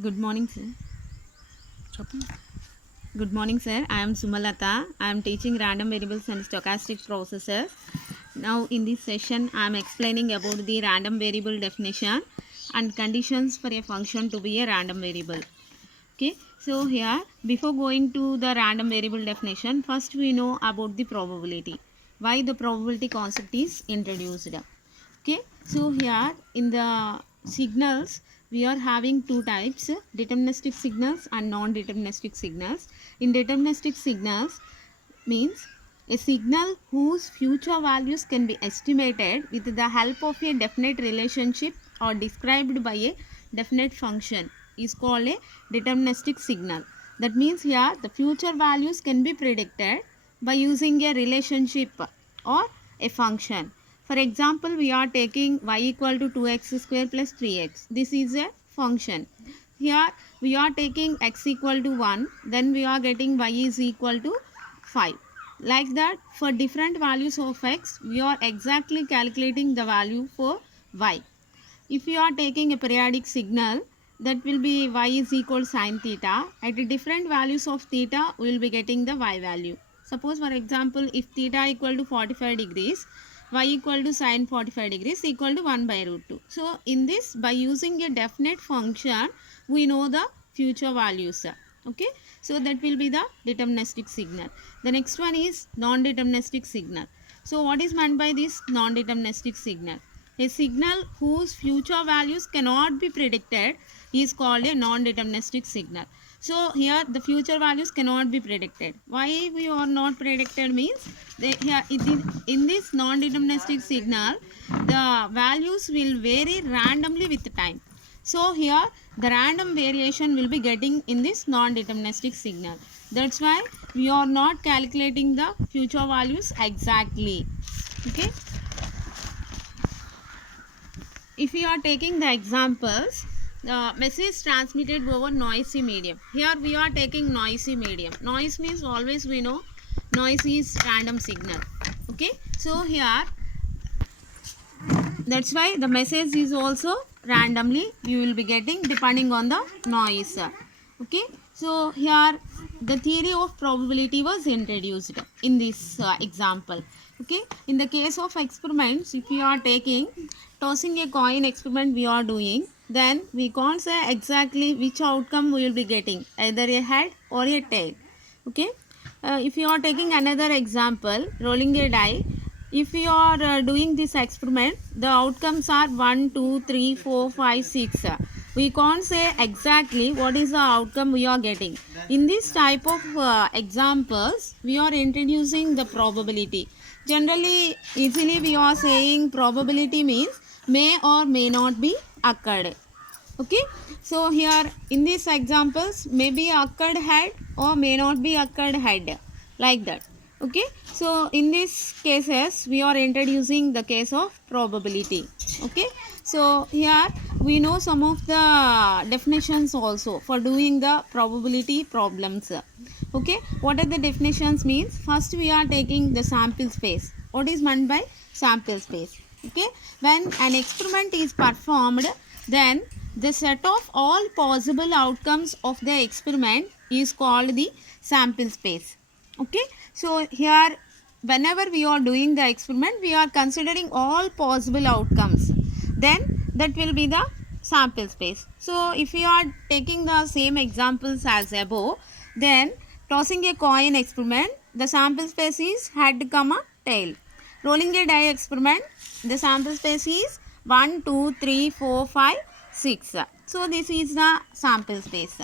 Good morning, sir. Good morning, sir. I am Sumalata. I am teaching random variables and stochastic processes. Now, in this session, I am explaining about the random variable definition and conditions for a function to be a random variable. Okay, so here, before going to the random variable definition, first we know about the probability. Why the probability concept is introduced. Okay, so here in the signals we are having two types, deterministic signals and non-deterministic signals. In deterministic signals means a signal whose future values can be estimated with the help of a definite relationship or described by a definite function is called a deterministic signal. That means here the future values can be predicted by using a relationship or a function. For example, we are taking y equal to 2x square plus 3x. This is a function. Here we are taking x equal to 1, then we are getting y is equal to 5. Like that, for different values of x, we are exactly calculating the value for y. If you are taking a periodic signal, that will be y is equal to sine theta. At different values of theta, we will be getting the y value. Suppose for example, if theta equal to 45 degrees, y equal to sine 45 degrees equal to 1 by root 2. So, in this, by using a definite function, we know the future values. Okay, so that will be the deterministic signal. The next one is non-deterministic signal. So, what is meant by this non-deterministic signal? A signal whose future values cannot be predicted is called a non-deterministic signal. So here the future values cannot be predicted. Why we are not predicted means here in this non-deterministic signal the values will vary randomly with time. So here the random variation will be getting in this non-deterministic signal. That's why we are not calculating the future values exactly. Okay. If we are taking the examples, the message transmitted over noisy medium. Here we are taking noisy medium. Noise means always we know noise is random signal. Okay, so here that's why the message is also randomly you will be getting depending on the noise. Okay, so here the theory of probability was introduced in this example. Okay, in the case of experiments, if you are taking tossing a coin experiment we are doing, then we can't say exactly which outcome we will be getting, either a head or a tail. Okay, if you are taking another example, rolling a die, if you are doing this experiment, the outcomes are 1, 2, 3, 4, 5, 6. We can't say exactly what is the outcome we are getting. In this type of examples, we are introducing the probability. Generally, easily we are saying probability means may or may not be occurred. Okay, so here in these examples may be occurred head or may not be occurred head, like that. Okay, so in these cases we are introducing the case of probability. Okay, so here we know some of the definitions also for doing the probability problems. Okay, what are the definitions means? First we are taking the sample space. What is meant by sample space? Okay, when an experiment is performed, then the set of all possible outcomes of the experiment is called the sample space. Okay, so here whenever we are doing the experiment, we are considering all possible outcomes, then that will be the sample space. So if we are taking the same examples as above, then tossing a coin experiment, the sample space is head comma tail. Rolling a die experiment, the sample space is 1, 2, 3, 4, 5, 6. So this is the sample space.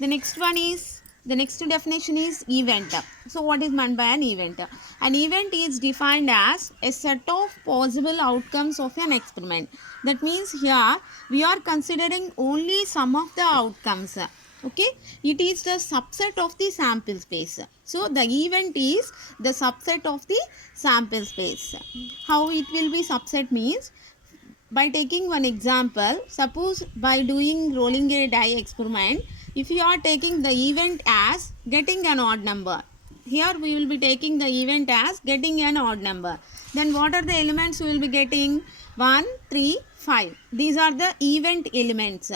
The next one is, the next definition is event. So what is meant by an event? An event is defined as a set of possible outcomes of an experiment. That means here we are considering only some of the outcomes. Okay, it is the subset of the sample space. So the event is the subset of the sample space. How it will be subset means, by taking one example, suppose by doing rolling a die experiment, if you are taking the event as getting an odd number, here we will be taking the event as getting an odd number, then what are the elements we will be getting? 1, 3, 5. These are the event elements.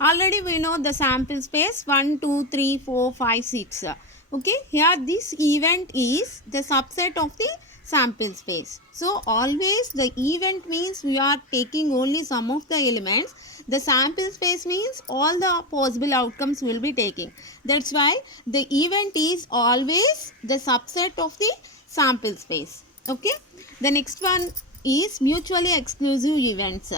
Already we know the sample space 1, 2, 3, 4, 5, 6. Okay, here this event is the subset of the sample space. So always the event means we are taking only some of the elements. The sample space means all the possible outcomes will be taking. That's why the event is always the subset of the sample space. Okay, the next one is mutually exclusive events.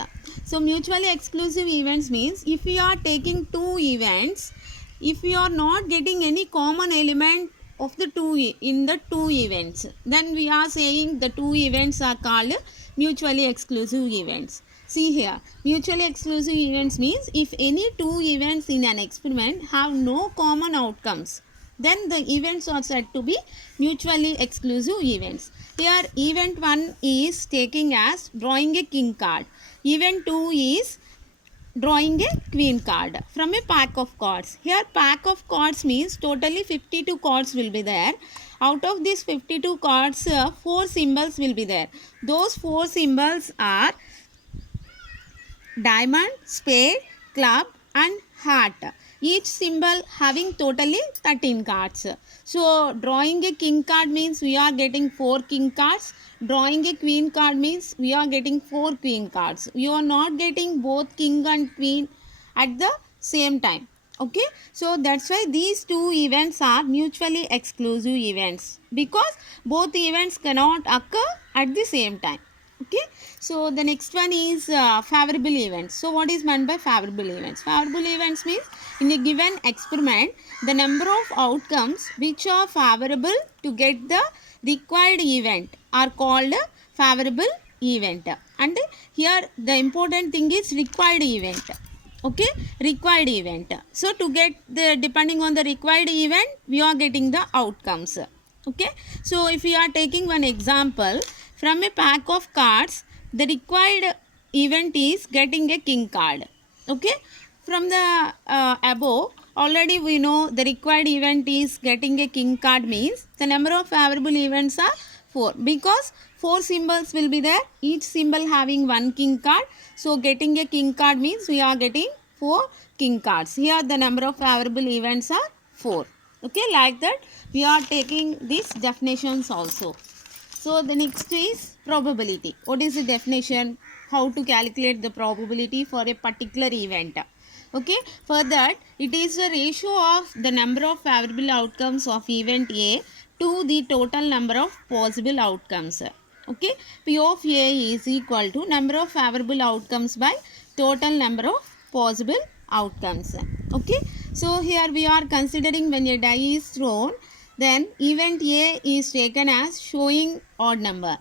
So mutually exclusive events means if we are taking two events, if we are not getting any common element of the in the two events, then we are saying the two events are called mutually exclusive events. See here, mutually exclusive events means if any two events in an experiment have no common outcomes, then the events are said to be mutually exclusive events. Here event 1 is taking as drawing a king card. Event 2 is drawing a queen card from a pack of cards. Here pack of cards means totally 52 cards will be there. Out of these 52 cards, 4 symbols will be there. Those 4 symbols are diamond, spade, club and heart. Each symbol having totally 13 cards. So drawing a king card means we are getting 4 king cards. Drawing a queen card means we are getting 4 queen cards. You are not getting both king and queen at the same time. Okay, so that's why these two events are mutually exclusive events, because both events cannot occur at the same time. Okay, so the next one is favorable events. So what is meant by favorable events? Favorable events means in a given experiment, the number of outcomes which are favorable to get the required event are called favorable event. And here the important thing is required event. Okay, required event. So to get the, depending on the required event, we are getting the outcomes. Okay, so if we are taking one example, from a pack of cards, the required event is getting a king card. Okay, from the above, already we know the required event is getting a king card means the number of favorable events are 4, because 4 symbols will be there, each symbol having 1 king card. So getting a king card means we are getting 4 king cards. Here the number of favorable events are 4. Okay, like that we are taking these definitions also. So the next is probability. What is the definition? How to calculate the probability for a particular event. Okay, for that it is the ratio of the number of favorable outcomes of event A to the total number of possible outcomes. Okay, P of A is equal to number of favorable outcomes by total number of possible outcomes. Okay, so here we are considering when a die is thrown, then event A is taken as showing odd number.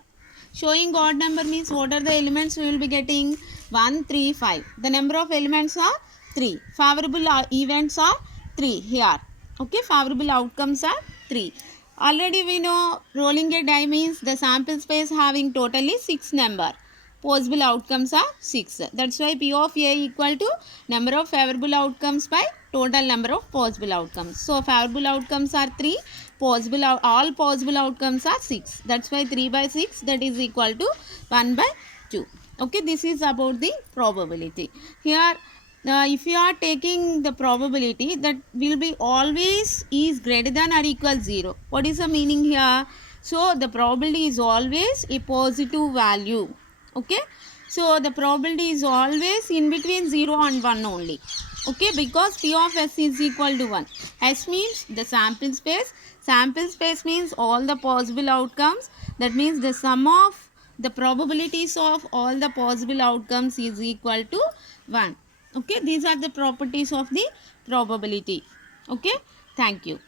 Showing odd number means what are the elements we will be getting? 1, 3, 5. The number of elements are 3. Favorable events are 3 here. Okay, favorable outcomes are 3. Already we know rolling a die means the sample space having totally 6 number. Possible outcomes are 6. That's why P of A equal to number of favorable outcomes by total number of possible outcomes. So favorable outcomes are 3, possible all possible outcomes are 6. That's why 3 by 6, that is equal to 1 by 2. Okay, this is about the probability. Here if you are taking the probability, that will be always is greater than or equal 0. What is the meaning here? So the probability is always a positive value. Okay, so the probability is always in between 0 and 1 only. Okay, because P of S is equal to 1. S means the sample space. Sample space means all the possible outcomes. That means the sum of the probabilities of all the possible outcomes is equal to 1. Okay, these are the properties of the probability. Okay, thank you.